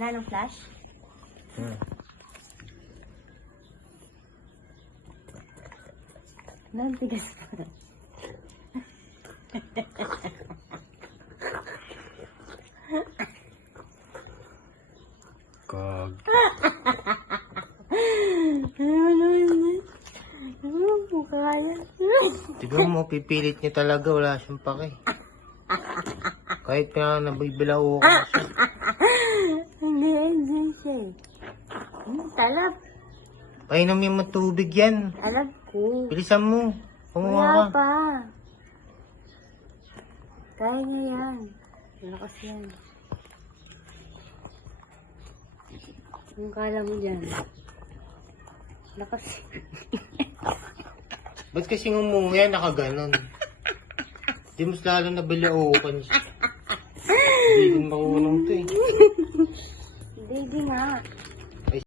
Nanong flash? Nantigas pa. Kag. Ano kaya? Tignan mo, pipilit niya talaga. Wala siyang pake. Kahit nga nabibilao ko siya. Hindi siya eh. Talab. Painom yung matubig yan. Alam ko. Bilisan mo. Kumuha ka. Wala pa. Kaya niya yan. Lakas yan. Yung kala mo dyan. Lakas. Ba't kasi ngumuha yan nakaganon? Di mas lalo nabilaukan siya. Hindi din marunong to eh. Hindi nga.